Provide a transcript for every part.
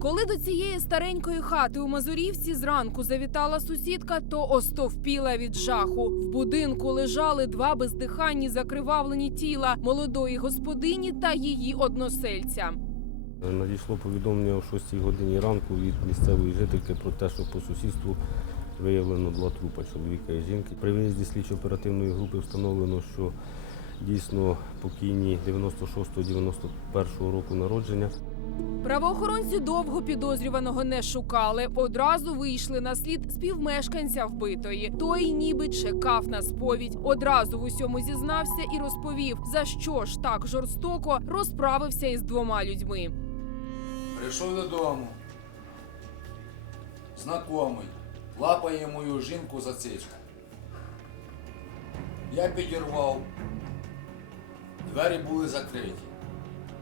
Коли до цієї старенької хати у Мазурівці зранку завітала сусідка, то остовпіла від жаху. В будинку лежали два бездиханні закривавлені тіла молодої господині та її односельця. Надійшло повідомлення о 6 годині ранку від місцевої жительки про те, що по сусідству виявлено два трупа чоловіка і жінки. При виїзді слідчо-оперативної групи встановлено, що дійсно покійні 96-91 року народження. Правоохоронці довго підозрюваного не шукали. Одразу вийшли на слід співмешканця вбитої. Той ніби чекав на сповідь. Одразу в усьому зізнався і розповів, за що ж так жорстоко розправився із двома людьми. Прийшов додому. Знакомий. Лапає мою жінку за цицьку. Я підірвав. Двері були закриті.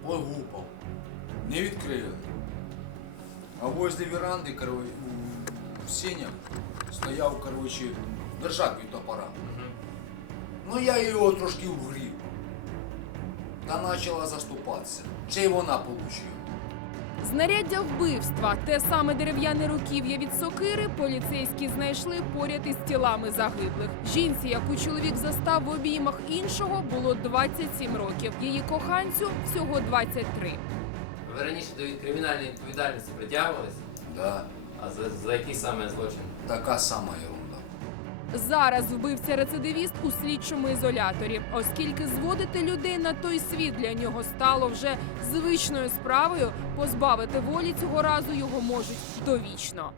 Погупав. Не відкрили. А возле веранди, короче, в сінях стояв, короче, держак від топора. Ну я його трошки вгрів. Та почала заступатися. Чи й вона получила? Знаряддя вбивства, те саме дерев'яне руків'я від сокири, поліцейські знайшли поряд із тілами загиблих. Жінці, яку чоловік застав в обіймах іншого, було 27 років. Її коханцю всього 23. Ви раніше до кримінальної відповідальності притягувалися? Да, А за, за який саме злочин? така сама ерунда. Зараз вбивця рецидивіст у слідчому ізоляторі, оскільки зводити людей на той світ для нього стало вже звичною справою, позбавити волі цього разу його можуть довічно.